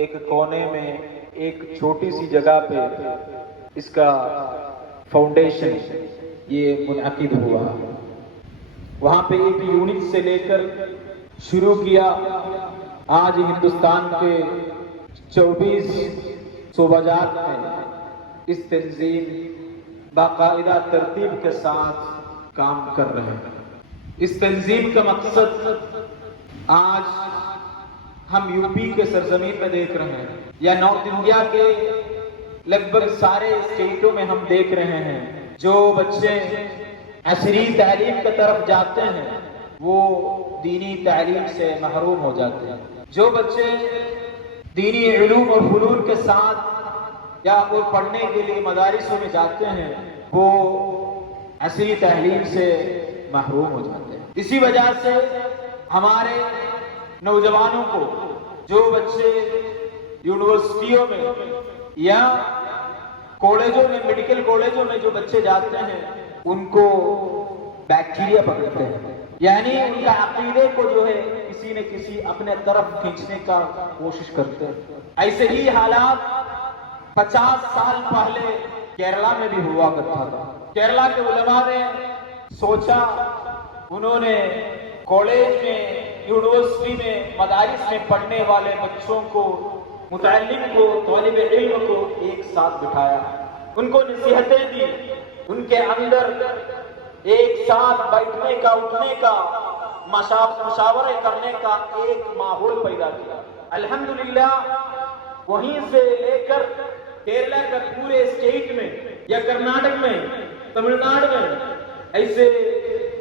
ایک کونے میں ایک چھوٹی سی جگہ پہ اس کا فاؤنڈیشن یہ منعقد ہوا. وہاں پہ ایک یونٹ سے لے کر شروع کیا. آج ہندوستان کے 24 صوبہ جات میں اس تنظیم باقاعدہ ترتیب کے ساتھ کام کر رہے ہیں. اس تنظیم کا مقصد آج ہم یو پی کے سرزمین میں دیکھ رہے ہیں یا نارتھ انڈیا کے لگ بھگ سارے اسٹیٹوں میں ہم دیکھ رہے ہیں جو بچے عصری تعلیم کی طرف جاتے ہیں وہ دینی تعلیم سے محروم ہو جاتے ہیں. جو بچے دینی علوم اور فنون کے ساتھ یا وہ پڑھنے کے لیے مدارسوں میں جاتے ہیں وہ عصری تعلیم سے محروم ہو جاتے ہیں. اسی وجہ سے ہمارے نوجوانوں کو جو بچے یونیورسٹیوں میں یا کالجوں میں میڈیکل کالجوں میں جو بچے جاتے ہیں ان کو بیکٹیریا پکڑتے ہیں، یعنی ان کا عقیدے کو جو ہے کسی نہ کسی اپنے طرف کھینچنے کا کوشش کرتے ہیں. ایسے ہی حالات 50 سال پہلے کیرلا میں بھی ہوا کرتا تھا. کیرلا کے علماء نے سوچا، انہوں نے کالج میں یونیورسٹی میں مدارس میں پڑھنے والے بچوں کو متعلم کو طالب علم کو ایک ساتھ بٹھایا، ان کو نصیحتیں دی، ان کے اندر ایک ساتھ بیٹھنے کا اٹھنے کا مشاورے کرنے کا ایک ماحول پیدا کیا. الحمدللہ وہیں سے لے کر کیرلا کا پورے اسٹیٹ میں یا کرناٹک میں تمل ناڈو میں ایسے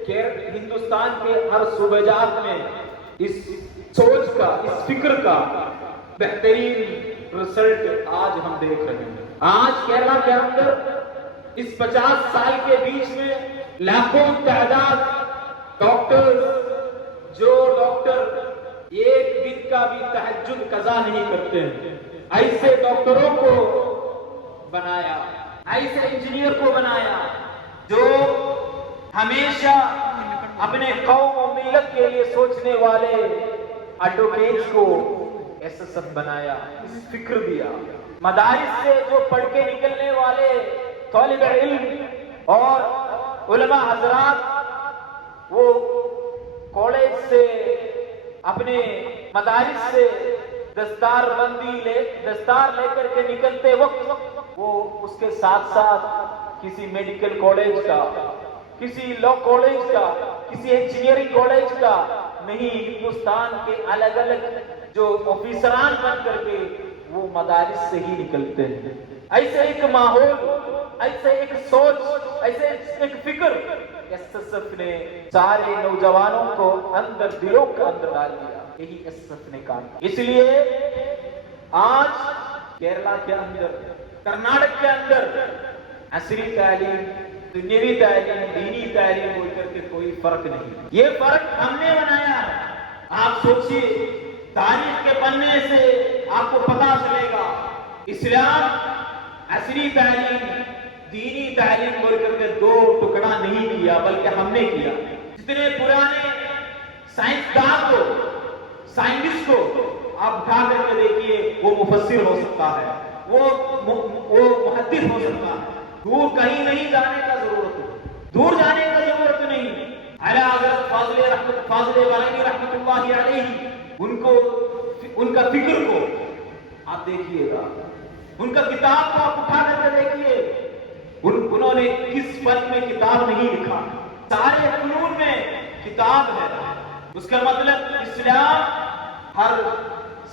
ہندوستان کے ہر صوبہ جات میں اس سوچ کا اس فکر کا بہترین رزلٹ آج ہم دیکھ رہے ہیں. آج کیرلا کے اندر اس 50 سال کے بیچ میں لاکھوں تعداد ڈاکٹر جو ڈاکٹر ایک دن کا بھی تہجد قضا نہیں کرتے ہیں، ایسے ڈاکٹروں کو بنایا، ایسے انجینئر کو بنایا جو ہمیشہ اپنے قوم و ملت کے لیے سوچنے والے ایڈوکیٹس کو ایس ایس ایف بنایا، اس فکر دیا. مدارس سے جو پڑھ کے نکلنے والے طالب علم اور علماء حضرات وہ کالج سے اپنے مدارس سے دستار لے کر کے نکلتے وقت وہ اس کے ساتھ ساتھ کسی میڈیکل کالج کا، کسی لا کالج کا، کسی انجینئرنگ کالج کا نہیں، ہندوستان کے الگ الگ جو آفیسران بن کر کے وہ مدارس سے ہی نکلتے ہیں. ایسے ایک ماحول، ایسے ایک سوچ، ایسے ایک فکر ایس ایس ایف نے سارے نوجوانوں کو اندر دلوں کے اندر ڈال دیا. یہی ایس ایس ایف نے کام کیا. اس لیے آج کیرلا کے اندر، کرناٹک کے اندر عصری تعلیم، دنیوی تعلیم، دینی تعلیم بول کر کے کوئی فرق نہیں. یہ فرق ہم نے بنایا ہے. آپ سوچئے تاریخ کے پڑھنے سے آپ کو پتا چلے گا اسلام عصری تعلیم، دینی تعلیم بول کر کے دو ٹکڑا نہیں کیا بلکہ ہم نے کیا. جتنے پرانے سائنسدان کو، سائنٹسٹ کو آپ اٹھا کر کے دیکھیے، وہ مفسر ہو سکتا ہے، وہ محدث ہو سکتا ہے. دور کہیں نہیں جانے کا ضرورت ہے، دور جانے کا ضرورت نہیں. اعلیٰ حضرت فاضل بلانی رحمۃ اللہ علیہ ان کا فکر کو آپ دیکھیے گا، ان کا کتاب کو آپ اٹھا کر کے دیکھیے، انہوں نے کس فن میں کتاب نہیں لکھا، سارے فنون میں کتاب ہے. اس کا مطلب اسلام ہر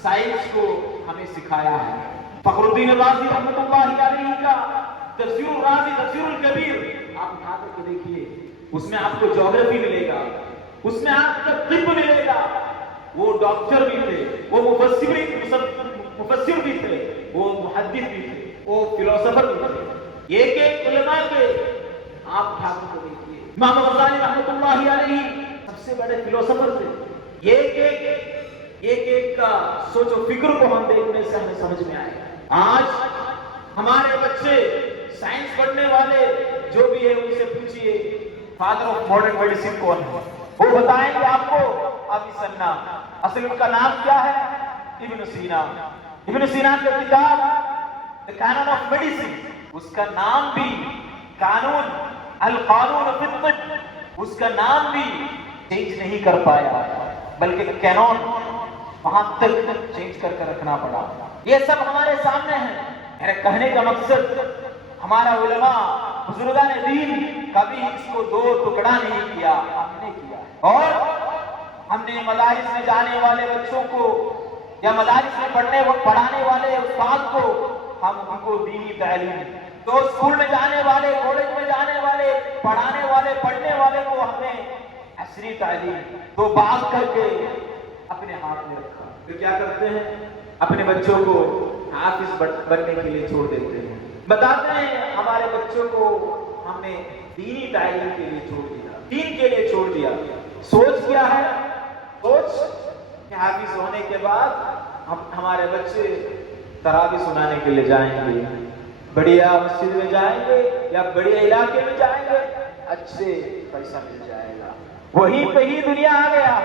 سائنس کو ہمیں سکھایا ہے. فخر الدین رازی رحمۃ اللہ علیہ کا تفسیر الرازی، تفسیر الکبیر آپ اٹھا کر کے دیکھیے، اس میں آپ کو جغرافی ملے گا، اس میں آپ کو طب ملے گا. وہ ڈاکٹر بھی تھے، وہ مفسر بھی تھے، وہ محدث بھی تھے، وہ فلسفر بھی تھے. ایک ایک علماء کے آپ اٹھا کر کے دیکھیے. امام غزالی رحمۃ اللہ علیہ سب سے بڑے فلسفر تھے. ایک ایک کا سوچ و فکر کو ہم دیکھنے سے ہمیں سمجھ میں آئے. آج ہمارے بچے سائنس پڑھنے والے جو بھی ہے ان سے پوچھئے فادر آف ماڈرن میڈیسن کون ہے، وہ بتائیں گے آپ کو ابی سنا. اصل ان کا نام کیا ہے؟ ابن سینا. ابن سینا کا کتاب The Canon of Medicine، اس کا نام بھی قانون القانون فی الطب، اس کا نام بھی چینج نہیں کر پایا، بلکہ کینون وہاں تک چینج کر رکھنا پڑا۔ یہ سب ہمارے سامنے ہے۔ میرے کہنے کا مقصد، ہمارا علماء بزرگان دین کبھی اس کو دو ٹکڑا نہیں کیا، ہم نے کیا، اور ہم نے مدارس میں جانے والے بچوں کو یا مدارس میں پڑھانے والے استاد کو ہم ان کو دینی تعلیم، تو اسکول میں جانے والے، کالج میں جانے والے، پڑھانے والے، پڑھنے والے کو ہم نے عصری تعلیم تو بات کر کے اپنے ہاتھ میں رکھا۔ پھر کیا کرتے ہیں؟ اپنے بچوں کو حافظ بننے کے لیے چھوڑ دیتے ہیں، بتاتے ہیں ہمارے بچوں کو ہم نے دینی تعلیم کے لیے چھوڑ دیا، دین کے لیے چھوڑ دیا۔ سوچ کیا ہے؟ سوچ کہ حافظ ہونے کے بعد ہمارے بچے تراویح سنانے کے لیے جائیں گے، بڑھیا مسجد میں جائیں گے یا بڑے علاقے میں جائیں گے، اچھے پیسہ مل جائے گا۔ وہیں پہ ہی دنیا آ گیا،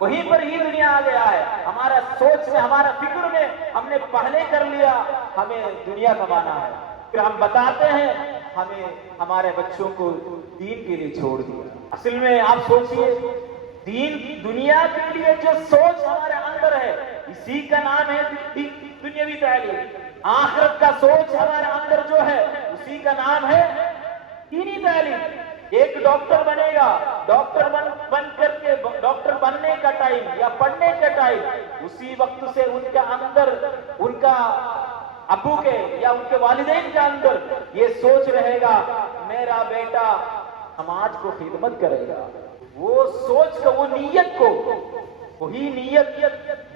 وہیں پر ہی دنیا آ گیا ہے۔ ہمارا سوچ میں، ہمارا فکر میں ہم نے پہلے کر لیا ہمیں دنیا کمانا ہے، پھر ہم بتاتے ہیں ہمیں ہمارے بچوں کو دین کے لیے چھوڑ دیا۔ اصل میں آپ سوچئے، دین دنیا کے لیے جو سوچ ہمارے اندر ہے، اسی کا نام ہے دنیاوی تعلیم۔ آخرت کا سوچ ہمارے اندر جو ہے، اسی کا نام ہے دینی تعلیم۔ ایک ڈاکٹر بنے گا، ڈاکٹر بن کر کے ڈاکٹر بننے کا ٹائم یا پڑھنے کا ٹائم، اسی وقت سے ان کے اندر، ان کا ابو کے یا ان کے والدین کے اندر یہ سوچ رہے گا میرا بیٹا سماج کو خدمت کرے گا۔ وہ سوچ کا، وہ نیت کو، وہی نیت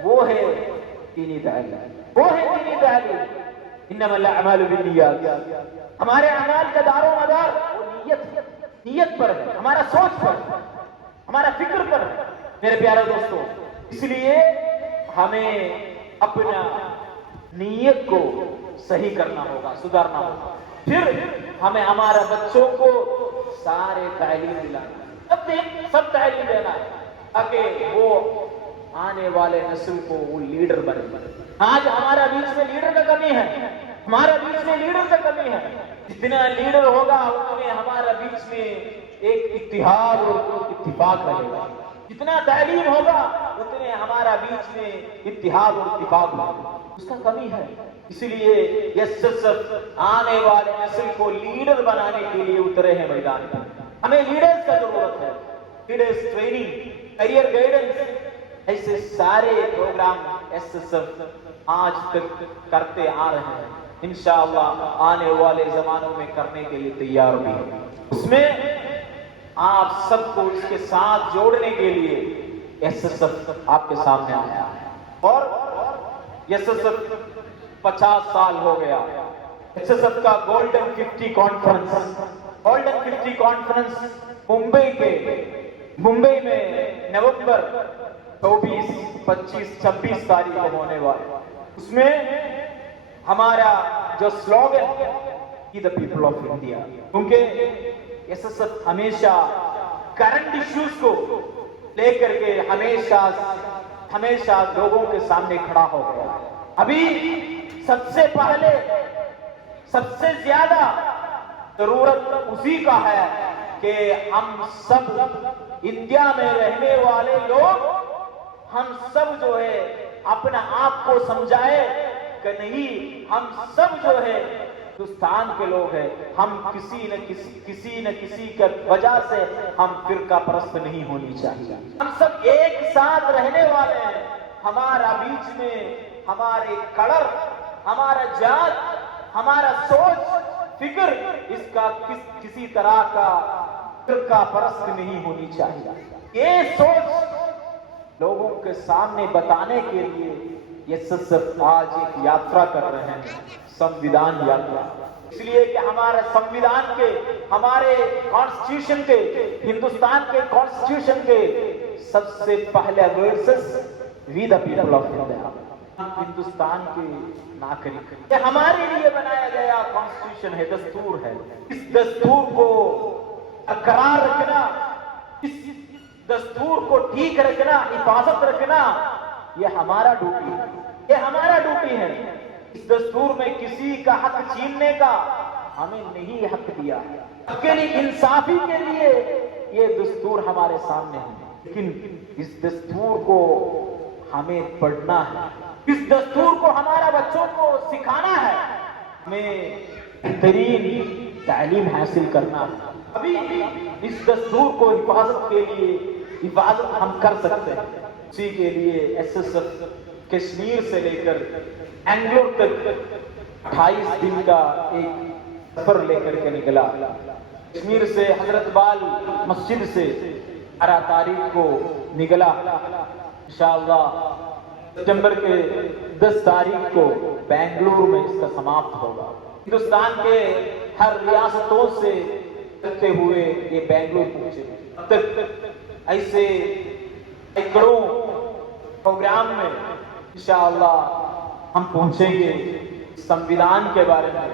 وہ ہے دینی تعلیم، وہ ہے دینی تعلیم۔ انما الاعمال بالنیات، ہمارے اعمال کا دار و مدار وہ نیت پر ہے، ہمارا سوچ پر، ہمارا فکر پر ہے میرے پیارے دوستوں۔ اس لیے ہمیں اپنا نیت کو صحیح کرنا ہوگا، سدھارنا ہوگا، پھر ہمیں ہمارے بچوں کو سارے تعلیم دلانا، سب تعلیم دینا ہے تاکہ وہ آنے والے نسل کو وہ لیڈر بنے۔ آج ہمارا بیچ میں لیڈر کا کمی ہے، ہمارا بیچ میں لیڈر کا کمی ہے۔ جتنا لیڈر ہوگا اتنے ہمارا بیچ میں ایک اتحاد اور اتفاق رہے گا، جتنا تعلیم ہوگا اتنے ہمارا بیچ میں اتحاد اور اتفاق ہوگا، اس کا کمی ہے۔ اس لیے یہ سب آنے والے نسل کو لیڈر بنانے کے لیے اترے ہیں میدان میں۔ ہمیں لیڈرز کا ضرورت ہے، لیڈرز ٹریننگ، کیریئر گائیڈنس، ایسے سارے پروگرام ایس ایس ایف آج تک کرتے آ رہے ہیں، انشاءاللہ آنے والے زمانوں میں کرنے کے لیے تیار بھی ہیں۔ اس میں آپ سب کو اس کے ساتھ جوڑنے کے لیے ایس ایس ایف آپ کے سامنے آیا ہے، اور ایس ایس ایف 50 سال ہو گیا۔ ایس ایس ایف کا گولڈن 50 کانفرنس ممبئی میں نومبر 24، 25، 26 تاریخ کو ہونے والا۔ اس میں ہمارا جو سلوگن ہے the people of India، کیونکہ ایس ایس ایف ہمیشہ کرنٹ ایشوز کو لے کر کے ہمیشہ لوگوں کے سامنے کھڑا ہو گیا۔ ابھی سب سے پہلے، سب سے زیادہ ضرورت اسی کا ہے کہ ہم سب انڈیا میں رہنے والے لوگ، ہم سب جو ہے اپنا آپ کو سمجھائے کہ نہیں، ہم سب جو ہے ہندوستان کے لوگ ہیں، ہم کسی نہ کسی کی وجہ سے ہم فرقہ پرست نہیں ہونی چاہیے، ہم سب ایک ساتھ رہنے والے ہیں۔ ہمارا بیچ میں ہمارے کلر، ہمارا جات، ہمارا سوچ، فکر، اس کا کسی طرح کا فرقہ پرست نہیں ہونی چاہیے۔ یہ سوچ لوگوں کے سامنے بتانے کے لیے یہ سب آج ایک یاترا کر رہے ہیں، سمویدھان یاترا۔ اس لیے کہ ہمارے سمویدھان کے، ہمارے کانسٹیٹیوشن کے، ہندوستان کے کانسٹیٹیوشن کے سب سے پہلے versus we the people of India, Hindustan کے ناگرک، یہ ہمارے لیے بنایا گیا کانسٹیٹیوشن ہے، دستور ہے۔ اس دستور کو برقرار رکھنا، اس دستور کو ٹھیک رکھنا، حفاظت رکھنا، یہ ہمارا ڈیوٹی ہے، یہ ہمارا ڈیوٹی ہے. اس دستور میں کسی کا حق چھیننے کا ہمیں نہیں حق دیا. حق کے لیے، انصافی کے لیے یہ دستور ہمارے سامنے ہے، لیکن اس دستور کو ہمیں پڑھنا ہے، اس دستور کو ہمارا بچوں کو سکھانا ہے، ہمیں بہترین تعلیم حاصل کرنا ہے. ابھی اس دستور کو حفاظت کے لیے حفاظت ہم کر سکتے ہیں. اسی کے لیے ایس ایس ایف کشمیر سے لے کر اینگلور تک 28 دن کا ایک سفر لے کر کے نکلا. کشمیر سے حضرت بال مسجد سے 18 تاریخ کو نکلا. انشاءاللہ ستمبر کے 10 تاریخ کو بنگلور میں اس کا سماپت ہوگا. ہندوستان کے ہر ریاستوں سے چلتے ہوئے یہ بنگلور پہنچے. اب تک ایسے سینکڑوں پروگرام میں انشاءاللہ ہم پہنچیں گے. سنویدھان کے بارے میں،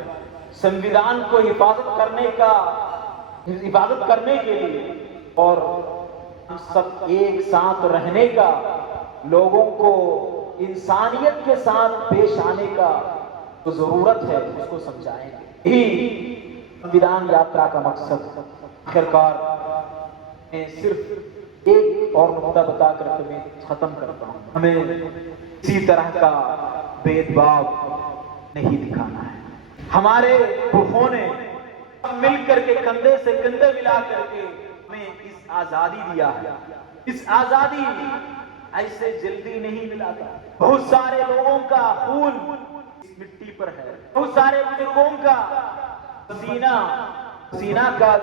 سنویدھان کو حفاظت کرنے کے لیے اور ہم سب ایک ساتھ رہنے کا، لوگوں کو انسانیت کے ساتھ پیش آنے کا جو ضرورت ہے اس کو سمجھائیں گے. یہی سنویدھان یاترا کا مقصد. آخرکار میں صرف ایک اور نقطہ بتا کر کے میں ختم کرتا ہوں. ہمیں کسی طرح کا بھید بھاؤ نہیں دکھانا ہے. ہمارے پرکھوں نے مل کر کے کندھے سے کندھے ملا کر کے ہمیں اس آزادی دیا ہے. اس آزادی ایسے جلدی نہیں ملا تھا. بہت سارے لوگوں کا خون اس مٹی پر ہے، بہت سارے بزرگوں کا سینہ کا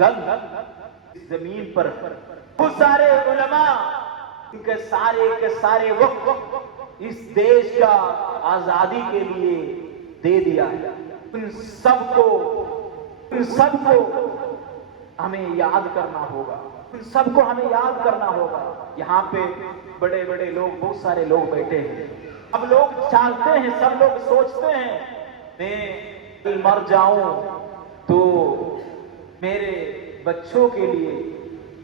گند اس زمین پر ہے. بہت سارے علماء ان کے سارے وقت اس دیش کا آزادی کے لیے دے دیا ہے. ان سب کو ہمیں یاد کرنا ہوگا. ان سب کو ہمیں یاد کرنا ہوگا. یہاں پہ بڑے بڑے لوگ، بہت سارے لوگ بیٹھے ہیں. اب لوگ چاہتے ہیں، سب لوگ سوچتے ہیں میں مر جاؤں تو میرے بچوں کے لیے،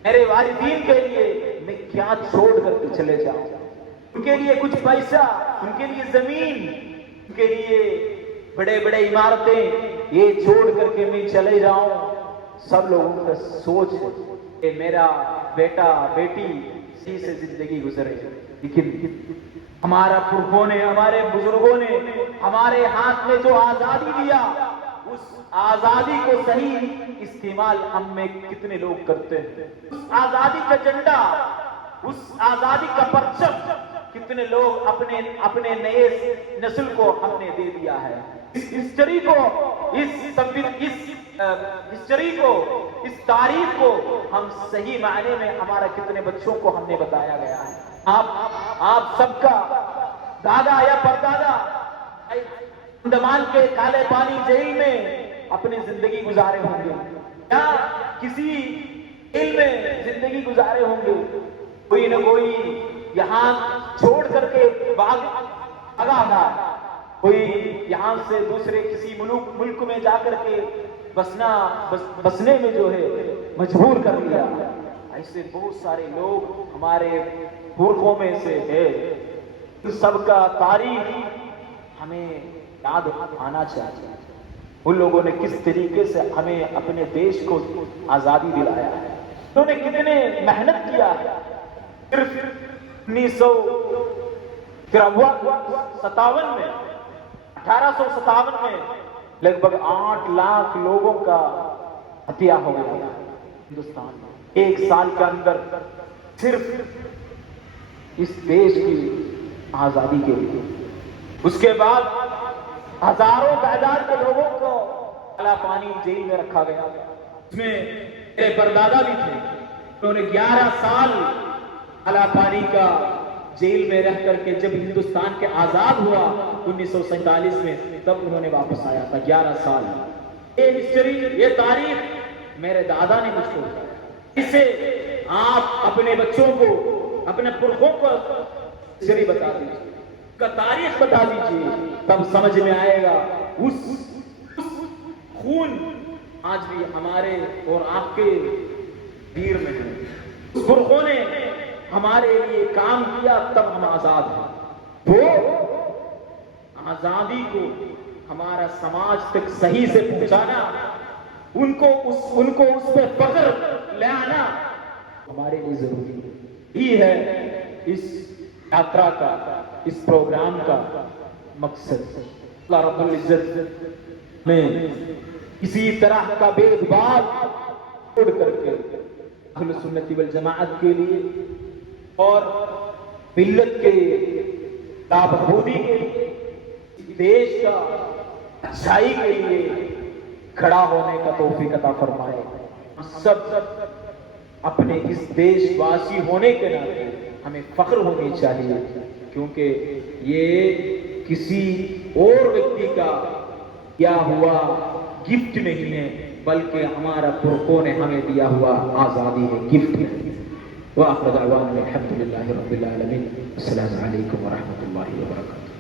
میرے والدین کے لیے میں کیا چھوڑ کر کے چلے جاؤں. ان کے لیے کچھ پیسہ، ان کے لیے زمین، ان کے لیے بڑے بڑے عمارتیں، یہ چھوڑ کر کے میں چلے جاؤں. سب لوگوں کا سوچ ہے کہ میرا بیٹا بیٹی اسی سے زندگی گزرے. لیکن ہمارا پرکھوں نے، ہمارے بزرگوں نے ہمارے ہاتھ میں جو آزادی دیا، اس آزادی کو صحیح استعمال ہم میں کتنے لوگ کرتے ہیں. اس آزادی کا جھنڈا، اس آزادی کا پرچم کتنے لوگ اپنے نئے نسل کو ہم نے دے دیا ہے. اس ہسٹری کو، اس تاریخ کو ہم صحیح معنی میں ہمارا کتنے بچوں کو ہم نے بتایا گیا ہے. آپ سب کا دادا یا پردادا انڈمان کے کالے پانی جیل میں اپنی زندگی گزارے ہوں گے، یا کسی جیل میں زندگی گزارے ہوں گے. کوئی نہ کوئی یہاں چھوڑ کر کے بھاگا تھا، کوئی یہاں سے دوسرے کسی ملک میں جا کر کے بسنے میں جو ہے مجبور کر دیا. ایسے بہت سارے لوگ ہمارے پرکھوں میں سے ہے. ان سب کا تاریخ ہمیں یاد آنا چاہیے. ان لوگوں نے کس طریقے سے ہمیں اپنے دیش کو آزادی دلایا ہے، انہوں نے کتنے محنت کیا ہے. صرف 1857 میں لگ بھگ 8 لاکھ لوگوں کا ہتیا ہو گیا ہندوستان میں. 1 سال کے اندر صرف اس دیش کی آزادی کے لیے. اس کے بعد ہزاروں تعداد کے لوگوں کو کالا پانی جیل میں رکھا گیا. اس میں میرے پردادا بھی تھے. انہوں نے 11 سال کالا پانی کا جیل میں رہ کر کے جب ہندوستان کے آزاد ہوا 1947 میں، تب انہوں نے واپس آیا تھا. 11 سال. یہ ہسٹری، یہ تاریخ میرے دادا نے مجھ کو بتایا. اسے آپ اپنے بچوں کو، اپنے پرکھوں کو ہسٹری بتا دیجیے، کا تاریخ بتا دیجیے، تب سمجھ میں آئے گا. اس خون آج بھی ہمارے اور آپ کے دیر میں ہے. اس پرکھوں نے ہمارے لیے کام کیا، تب ہم آزاد ہیں. وہ آزادی کو ہمارا سماج تک صحیح سے پہنچانا، ان کو اس پہ فخر لے آنا ہمارے لیے ضروری ہی ہے۔ اس یاترا کا، اس پروگرام کا مقصد اللہ رب العزت میں کسی طرح کا بھید بھاؤ چھوڑ کر کے اہل سنت والجماعت کے لیے اور ملت کے بہبودی کے لیے، دیش کا اچھائی کے لیے کھڑا ہونے کا توفیق عطا فرمائے۔ سب اپنے اس دیش واسی ہونے کے ناطے ہمیں فخر ہونی چاہیے، کیونکہ یہ کسی اور ویکتی کا دیا ہوا گفٹ نہیں ہے، بلکہ ہمارا پرکھوں نے ہمیں دیا ہوا آزادی ہے، گفٹ ہے۔ وآخر دعوانا الحمد للہ رب العالمین۔ السلام علیکم ورحمۃ اللہ وبرکاتہ۔